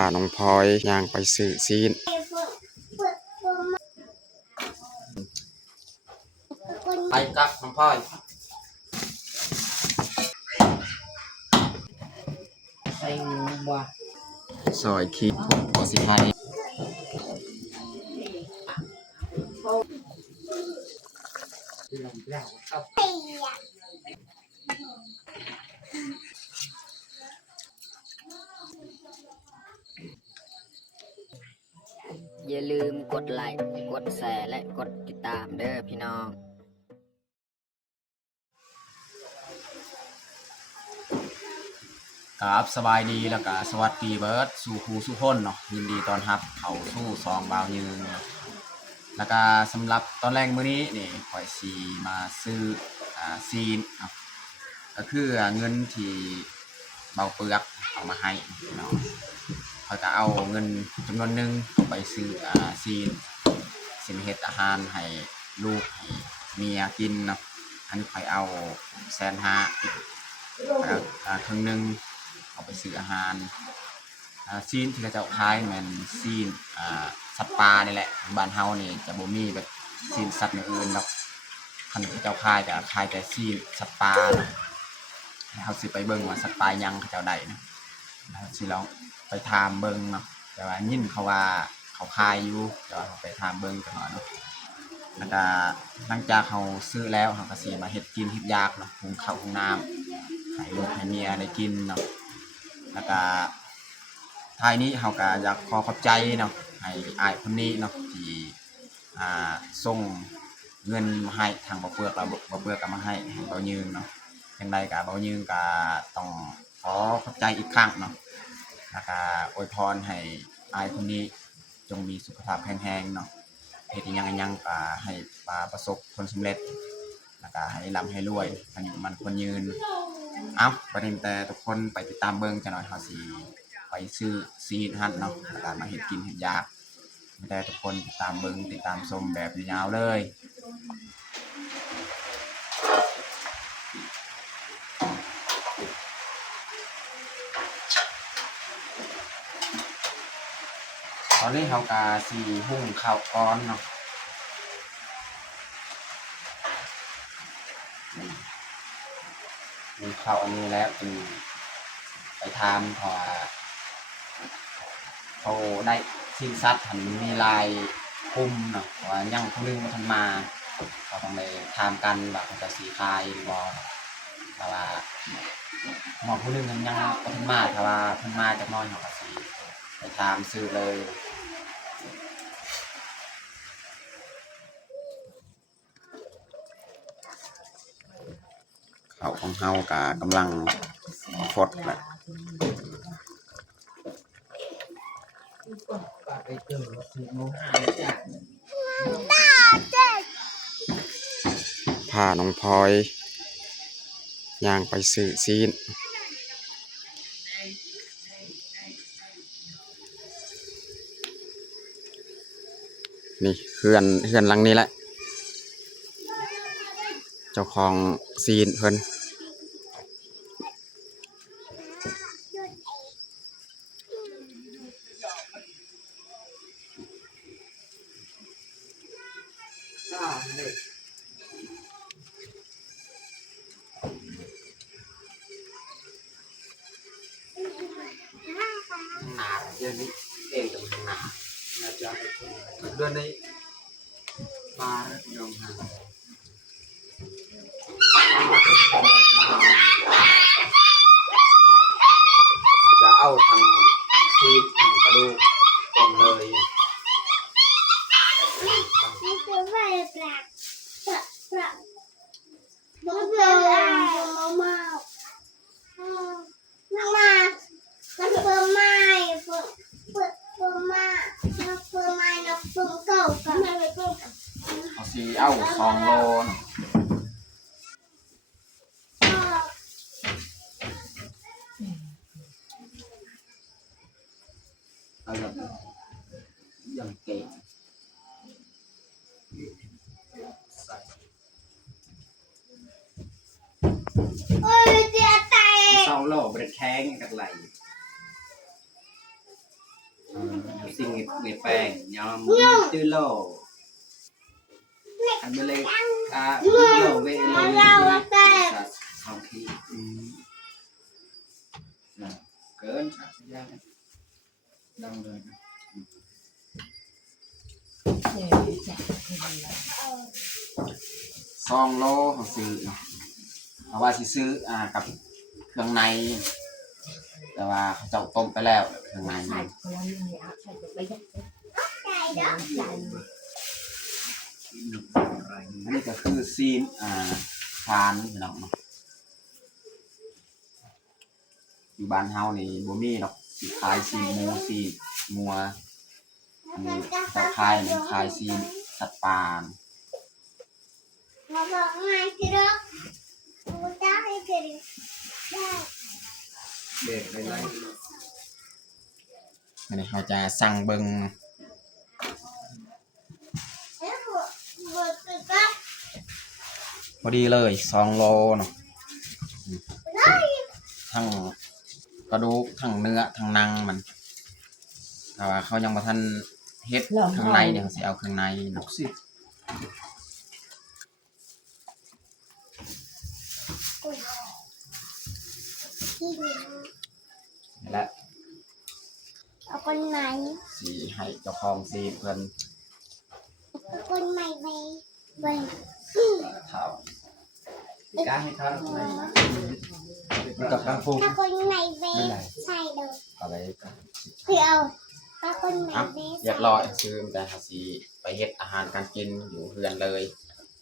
าน้องพลอยย่างไปซื้อซีนไปกับน้องพลอยใส่บัวซอยคีบกสิไทยอย่าลืมกดไลค์กดแชร์และกดติดตามเด้อพี่น้องครับสบายดีแล้วก็สวัสดีเบิร์ดสู่ครูสู่คนเนาะยินดีตอนรับเขาสู้ซองบาวยืนแล้วก็สำหรับตอนแรกมื้อนี้นี่ข่อยสีมาซื้อซีนเนาะก็คือเงินที่เบาเปลือกเอามาให้เนาะข่อยก็เอาเงินจำนวนหนึ่งไปซื้อซีนสิเฮ็ดอาหารให้ลูกให้เมียกินเนาะอันนี้ข่อยเอา150,000แล้วครึ่งหนึ่งเอาไปซื้ออาหารซีนที่เขาจะขายเหมือนซีนสัตว์ป่านี่แหละบ้านเฮานี่จะบ่มีแบบซีนสัตว์อย่างอื่นหรอกคันเจ้าขายจะขายแต่ซีนสัตว์ป่าเนาะเฮาสิไปเบิ่งว่าสัตว์ป่ายังเขาเจ้าได้นะสิลองไปถามเบิ่งเนาะแต่ว่ายินเขาว่าเขาขายอยู่แต่ว่าไปถามเบิ่งกันหน่อยเนาะแล้วก็หลังจากเขาซื้อแล้วเขาก็สิมาเฮ็ดกินเฮ็ดยากเนาะหุงข้าวหุงน้ำให้ลูกให้เมียได้กินเนาะแล้วก็ท้ายนี้เขาก็อยากขอขอบใจเนาะให้อ้ายคนนี้เนาะที่ส่งเงินมาให้ทางบ่เปลือกเราบ่เปลือกก็มาให้เบายืนเนาะจังไดก็เบายืนก็ต้องขอขอบใจอีกครั้งเนาะแล้วก็อวยพรให้อ้ายคนนี้จงมีสุขภาพแข็งแรงเนาะเฮ็ดอิหยังก็ให้ประสบผลสำเร็จแล้วก็ให้ร่ำให้รวยอายุมันควรยืนประเด็นแต่ทุกคนไปติดตามเบิ่งจังหน่อยเฮาสิไปซื้อซีนหั่นเนาะแล้วก็มาเฮ็ดกินเฮ็ดยากแต่ทุกคนติดตามเบิ่งติดตามชมแบบยาวๆเลยตอนนี้เฮาก็สิหุงข้าวก่อนเนาะหุงข้าวอันนี้แล้วไปทำเพราะว่าเขาได้ซีนสัตว์หันมีลายคุมเนาะว่ายังผู้นึงบ่ทันมาเขาต้องไปถามกันว่าเขาจะสีคายหรือบ่แต่ว่าหมอผู้นึงยังบ่ทันมาถ้าว่าเพิ่นมาจักหน่อยเขาก็สิไปถามซื้อเลยข้าวของเฮาก็กำลังฟดแหละพาน้องพลอยย่างไปซื้อซีนนี่เฮือนหลังนี้แหละเจ้าของซีนเพิ่นเดือนนี้เองกับหนาเดือนนี้มาโยมหาจะเอาทางที่ทางกระดูกก่อนเลยเอาสีเอา2 โลเอาอย่างเก่ง2 โลเบรดแข้งกันไหล สิ่งnghệ phèn nhóm tư lô anh mới lên tư lô về lô sau khi cỡ đang rồi 2 โลเขาซื้อเนาะเพราะว่าสิซื้อกับเครื่องใน แต่ว่าเขาเจ้าต้มไปแล้วเครื่องในอันนี้ก็คือซีนทานพี่น้องเนาะอยู่บ้านเฮานี่บ่มีดอกสิขายซีนหมูซีนงัวอันนี้เจ้าขายนี่ขายซีนสัตว์ป่า để lấy lấy อันนี้เขาจะสั่งเบิ่งพอดีเลย2 โลเนาะทั้งกระดูกทั้งเนื้อทั้งหนังมันแต่ว่าเขายังบ่ทันเฮ็ดข้างในเนี่ยเขาสิเอาข้างในเนาะ xịt นี่แหละ เอาคนใหม่ สิให้เจ้าของซีนเพิ่น เอาคนใหม่ไป เท่า cá hay thơm này มันกับกังฟู ถ้าคนใหม่ไปใส่เด้อ เอาไปกัน คือเอาถ้าคนใหม่ อ่ะ ไป เรียบร้อยซื้อมันจะหาสิไปเฮ็ดอาหารการกินอยู่เฮือนเลย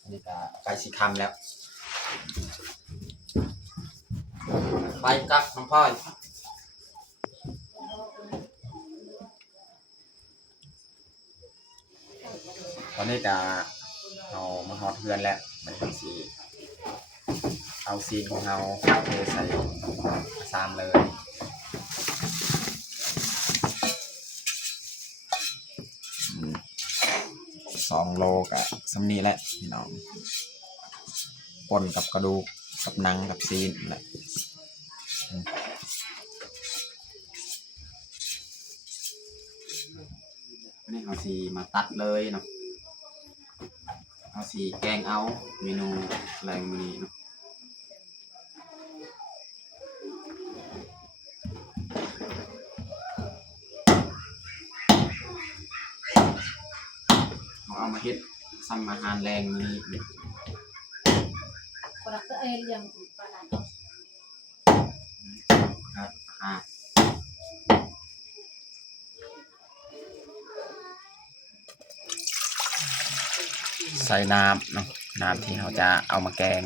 อันนี้ก็ใกล้สิค่ำแล้วไปกับน้องพ่อยตอนนี้ก็เอามาฮอดเฮือนแล้วมันก็สิเอาซีนของเราเทใส่ซามเลย2 โลกับสำนีแหละพี่น้องปนกับกระดูกกับหนังกับซีนแหละอันนี้เอาสีมาตัดเลยเนาะเอาสีแกงเอาเมนูแรงมือนี้เนาะเอามาเฮ็ดซ้ำอาหารแรงมือนี้ครับใส่น้ำเนาะน้ำที่เราจะเอามาแกง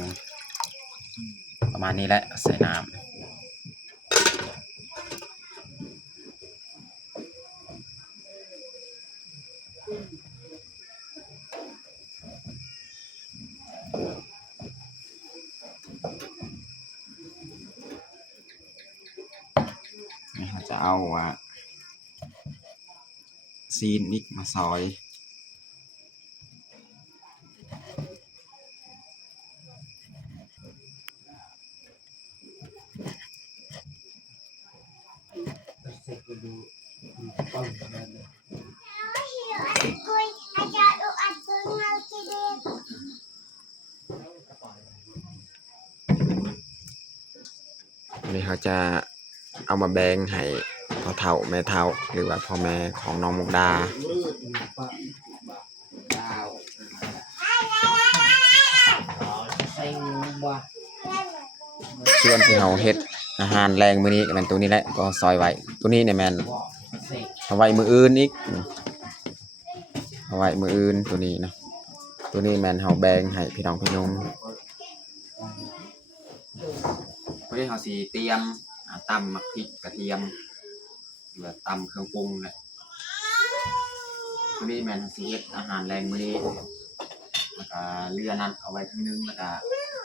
ประมาณนี้แหละใส่น้ำนี่เราจะเอาซีนนิกมาซอย คุยอาจารย์อัดตัวเงาทีเดียว อันนี้เขาจะเอามาแบ่งให้พ่อเฒ่าแม่เฒ่าหรือว่าพ่อแม่ของน้องมุกดา đào xanh qua ส่วนที่เราเฮ็ดอาหารแรงมื้อนี้ก็แม่นตัวนี้แหละก็ซอยไว้ตัวนี้เนี่ยแม่น xịt เอาไว้มื้ออื่นอีกเอาไว้มื้ออื่นตัวนี้นะตัวนี้แม่นเฮาแบ่งให้พี่น้องพี่น้องวันนี้เฮาสิเตรียมตำพริกกระเทียมหรือว่าตำเครื่องปรุงแหละตัวนี้แม่นสิเฮ็ดอาหารแรงมื้อนี้แล้วก็เรือนั้นเอาไว้ข้างนึงแล้วก็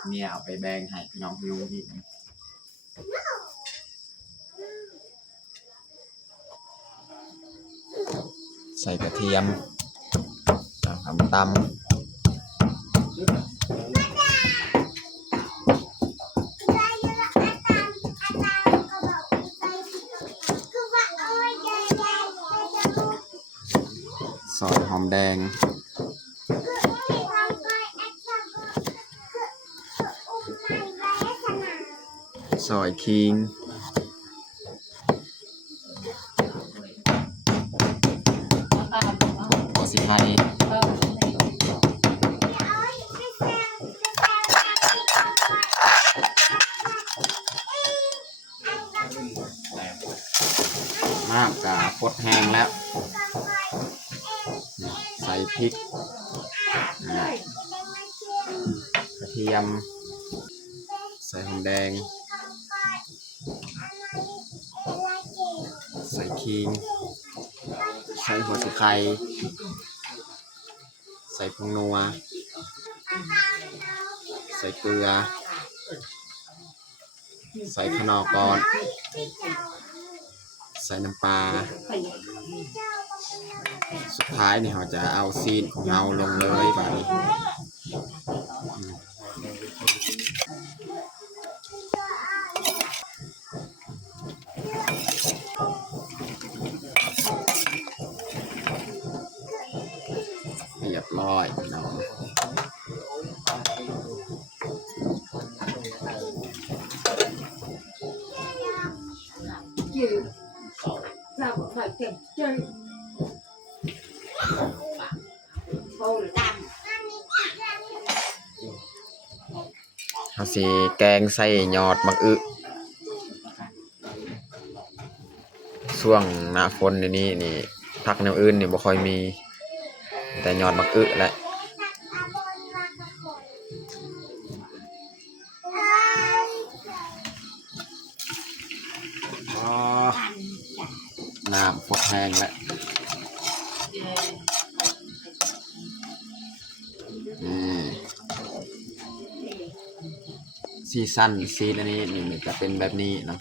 เมียเอาไปแบ่งให้พี่น้องพี่น้องอีกใส่กระเทียมทำตำ คือว่าเอาไว้ใจ ซอยหอมแดงซอยคิงหัวสิไข่น้ำกะพดแห้งแล้วใส่พริกกระเทียมใส่หอมแดงใส่ขิงใส่หัวสิไข่ใส่ผงนัวใส่เกลือใส่ขนอกก่อนใส่น้ำปลาสุดท้ายนี่เราจะเอาซีนของเราลงเลยแบบนี้เรียบร้อยพี่น้องเขาสิแกงใส่ยอดมักอึช่วงหน้าฝนนี่ผักแนวอื่นนี่บ่ค่อยมีแต่ยอดมักอึแหละน้ำพดแห้งแล้วซีซั่นซีอันนี้นี่จะเป็นแบบนี้เนาะ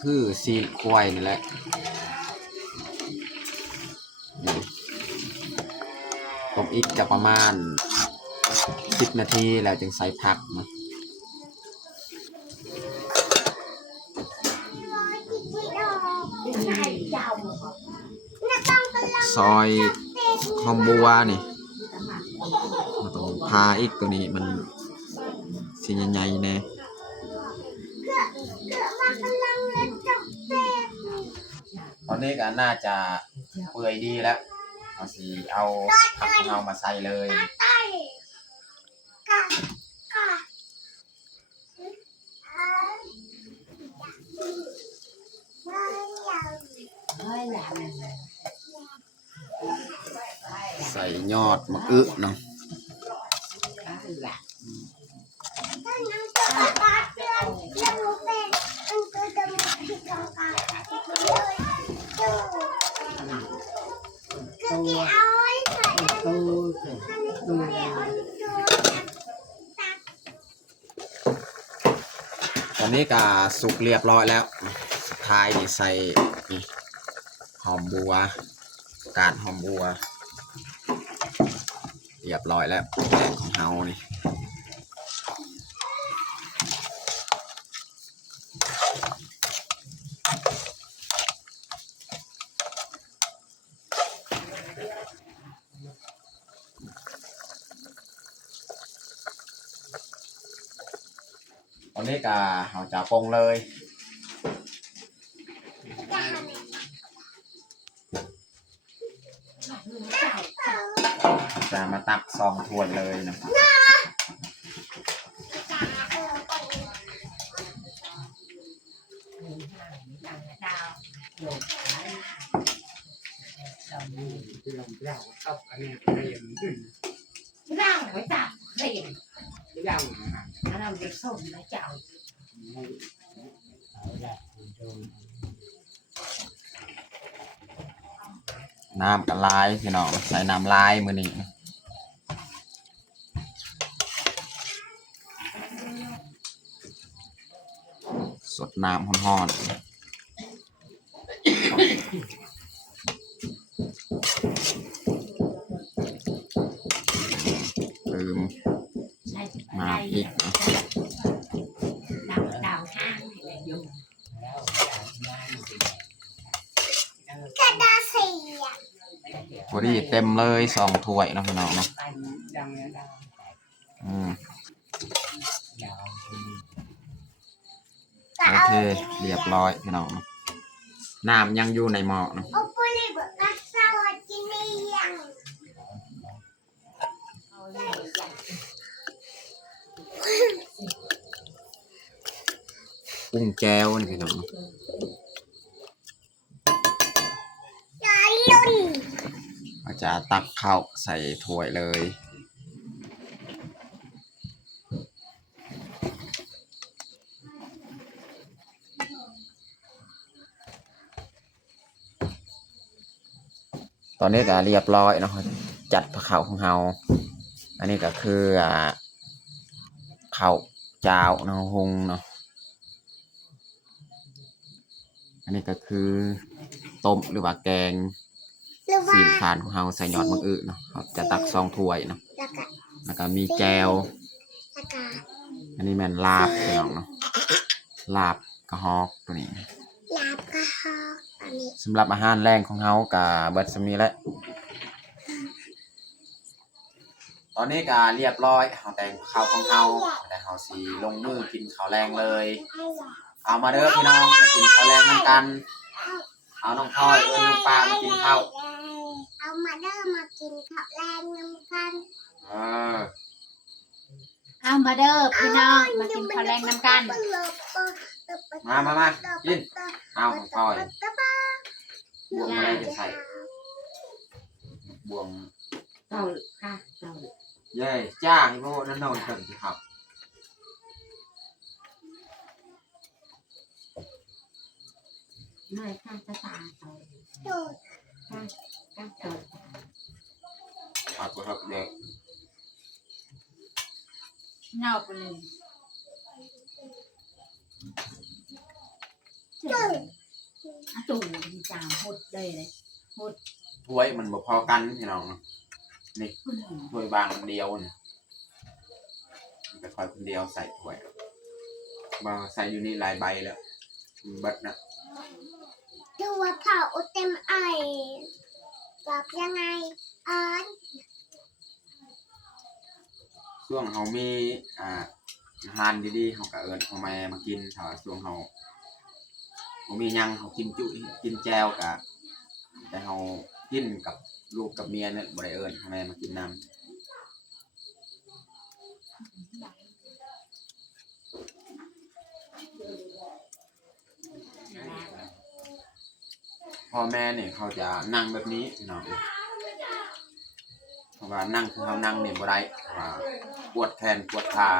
คือซีควายนี่แหละต้มอีกจะประมาณ10 นาทีแล้วจึงใส่ผักนะซอยหอมบัวนี่มาต้องพาอีกตัวนี้มันสีใหญ่ๆแน่ตอนนี้ก็น่าจะเปื่อยดีแล้วเอาสิเอาผักของเรามาใส่เลยใส่ยอดมะอึเนาะตอนนี้ก็สุกเรียบร้อยแล้วสุดท้ายนี่ใส่นี่หอมบัวกาดหอมบัวเรียบร้อยแล้วแกงของเฮานี่ตอนนี้ก็เราจะปรุงเลยจะมาตักซองถ้วยเลยนะร่างไว้จับเรียนเราจะส่งมาเจ้า น้ำกับลายพี่น้องใส่น้ำลายมือนี้สดน้ำร้อนๆลืมมาอีกดาวห้างอยู่ กระดาษเสีย พอดีเต็มเลย2ถ้วยเนาะพี่น้องเนาะ ดังแล้วดัง อืม ยาว โอเคเรียบร้อยพี่น้องเนาะน้ำยังอยู่ในหม้อเนาะ โอ้ปุริบกัสสวัสดียัง ปรุงแก้วนี่พี่น้องเนาะ ยายลุ่น เราจะตักข้าวใส่ถ้วยเลยตอนนี้ก็เรียบร้อยเนาะจัดข้าวของเราอันนี้ก็คือข้าวเจ้าเนาะหุงเนาะอันนี้ก็คือต้มหรือว่าแกง หรือว่า สีขานของเราใส่ยอดมะอึเนาะเราจะตัก2ถ้วยเนาะ แล้วก็ แล้วก็มีแจว แล้วก็ อันนี้แม่นลาบพี่น้องเนาะลาบกระฮอกตัวนี้ ลาบกระฮอกอันนี้ สำหรับอาหารแรงของเรากับเบิดสมีแล้วตอนนี้ก็เรียบร้อยเราแต่งข้าวของเราแต่เราสีลงมือกินข้าวแรงเลย เอามาเด้อพี่น้องมากินข้าวแรงนำกัน เอาน้องพลอยน้องปลามากินข้าว เอามาเด้อมากินข้าวแรงน้ำกัน เออ เอามาเด้อพี่น้องมากินข้าวแรงน้ำกัน มากินเอาของพลอยบวงอะไรจะใส่บวง เต่าค่ะเต่า เย้จ้าให้พวกนั้นนอนกันสิครับ ไม่ค่ะตาเต่า โดด ค่ะเต่า เอาไปครับเด็ก เงาไปเลย อาตู่ดีจามหดเลยเลยหด ถ้วยมันบ่พอกันพี่น้องเนาะนี่ คุณหนึ่ง ถ้วยบางเดียวนี่มันไปคอยคนเดียวใส่ถ้วยมาใส่อยู่นี่หลายใบแล้วมันเบิดนะ ดูว่าเผาเต็มไอแบบยังไงอ่อน ช่วงเฮามีอาหารดีๆเฮาก็เอิ้นพ่อแม่มากินถ้าว่าช่วงเฮาบ่มีหยังเฮากินจุกินแจวกะแต่เฮากินกับลูกกับเมียเนี่ยบ่ได้เอิ้นพ่อแม่มากินนำพ่อแม่เนี่ยเขาจะนั่งแบบนี้พี่น้องเพราะว่านั่งคือเขานั่งเนี่ยบ่ได้เพราะว่าปวดแขนปวดขา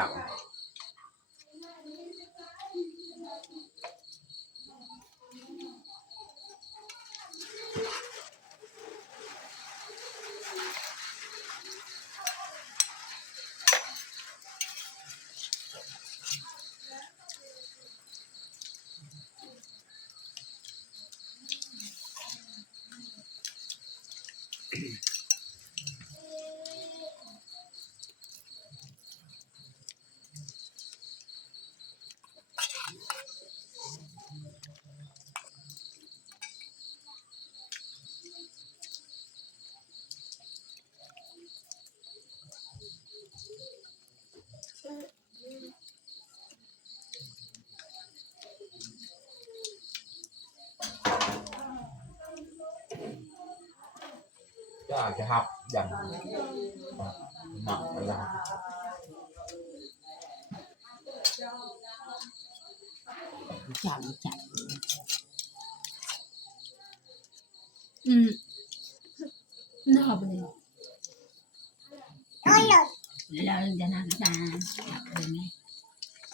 จะหับอย่างหนักไปแล้ว จับจับ เงาไปเลย โอ้ยหลด เราจะนั่งตาจับเลยไง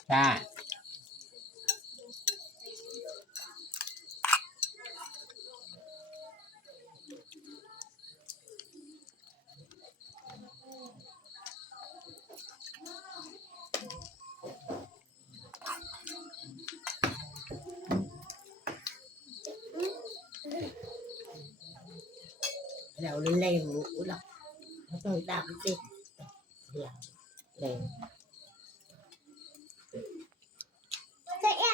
ใช่ เราเล่นหมูหรอกเขาต้องตามติดเราเล่น เจ๊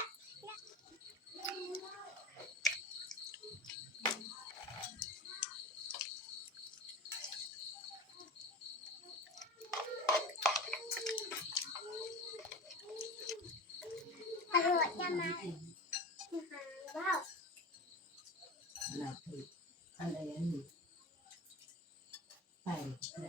อจะมาหาว่า อะไรคืออะไรอันนี้ไปไหน